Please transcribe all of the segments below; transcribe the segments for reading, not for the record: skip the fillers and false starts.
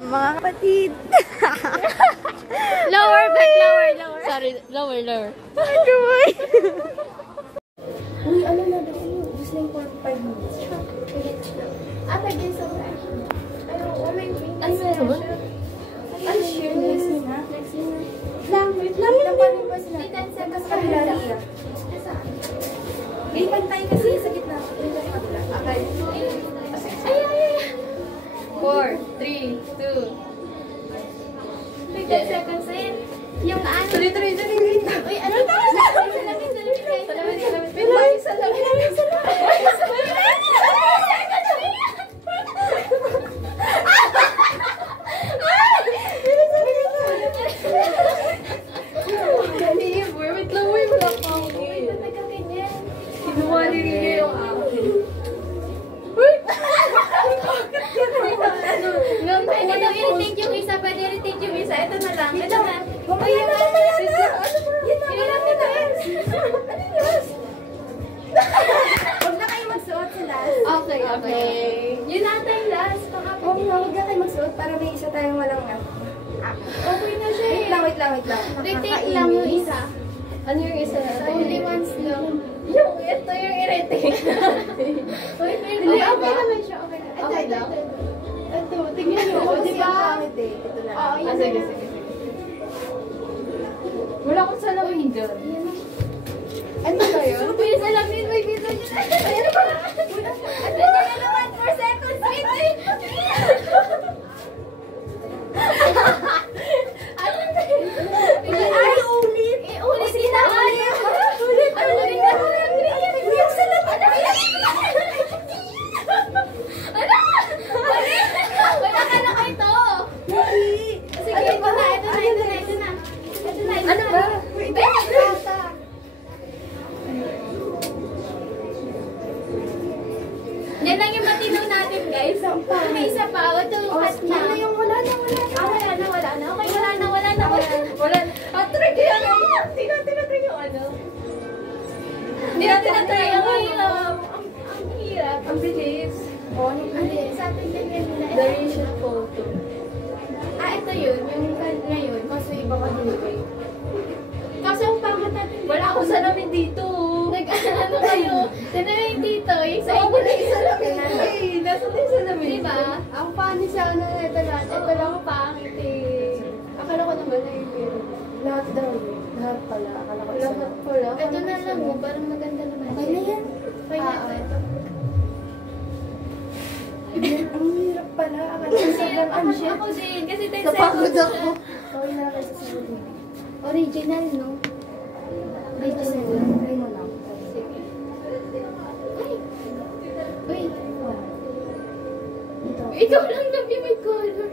Mga kapatid. Lower, but lower. Sorry, lower. Uy, ano na daw yun? Just like for 5 minutes. After this, ay, meron? Ay, sure. Next na. Wait lang. Napanin pa sila. Kasi kabila niya. Hindi pantay kasi sa gitna. Okay. 4, 3, 2. 10 seconds in. Yung ano? Tuloy. Uy, ano ba? Salamin. Ito na lang. Ito na. Mamaya na. Huwag na kayo magsuot sa last. Okay. Yun natin yung last. Huwag na kayo magsuot para may isa tayong walang okay na siya. Wait lang. Retake lang yung isa. Ano yung isa natin? Only once lang. Ito yung i-retake. Hindi, okay naman siya. Okay lang. Ito, tingnan nyo. Diba? Ito na. Sige. Wala akong salamin dyan. Ano ba yun? May salamin, may video dyan. Ano ba? Ano na naman? 4 seconds. Wait. Ay, ulit. Ulit na. Ulit na. Yung salamin. Wala ka na kayo to. Sige, ito na. Ano ba? Yan lang yung matinaw natin, guys. May isa pa. Ito, cut na. Wala na. Wala na. Okay, wala na. Try yung ano. Hindi natin na-try yung hirap. Ang hirap. Ang bilis. Sa atin ganyan nila. The ratio photo. Ito yun. Yung ngayon. Kaso iba ka dito. Kaso yung pangat natin. Wala akong salamin dito. Nag-ano kayo? Tinanay yung dito. Yung sa Wala yung salamin. Nasa tayo salamin. Diba? Ang panis siya na ito lang. Ito lang ang pangit eh. Akala ko naman na yun. Lahat daw yun. Lahat pala. Akala ko isa. Lahat pala. Ito na lang mo. Parang maganda naman. Okay na yan. Okay na ito. Ang hirap pala. Akala ko sobrang ano siya. Ako din. Kasi 10 Napagod seconds. ako. Okay na kayo sa salamin. Original, no? Original. Try mo lang. Sige. Uy. Ito. Ikaw lang gabi may color.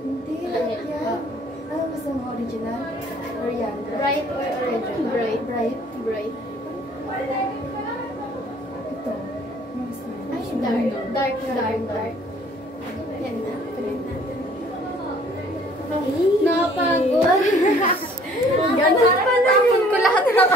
Hindi. Yan. Ano gusto mo? Original? Or yan? Bright or original? Bright. Bright? Ito. Ano gusto mo? Ay, dark. Yan na. Napagod. Ganun pala. Tapon ko lahat ng